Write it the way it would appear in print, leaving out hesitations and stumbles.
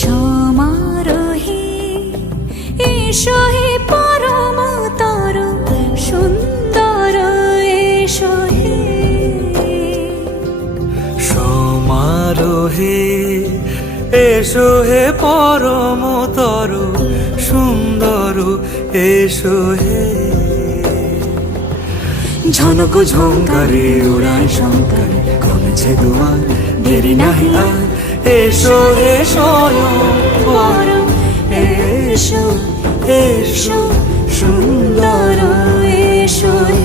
সমারোহে এসো হে পরমতর সুন্দর এসো হে। সমারোহে এসো হে পরমতর সুন্দর এসো হে। ঝনক ঝঙ্কারে উড়ায় শঙ্কর কমেছে দুয়ার দেরি নাহি আর। এসো হে স্বয়ং পরম এসো এসো সুন্দর এসো হে।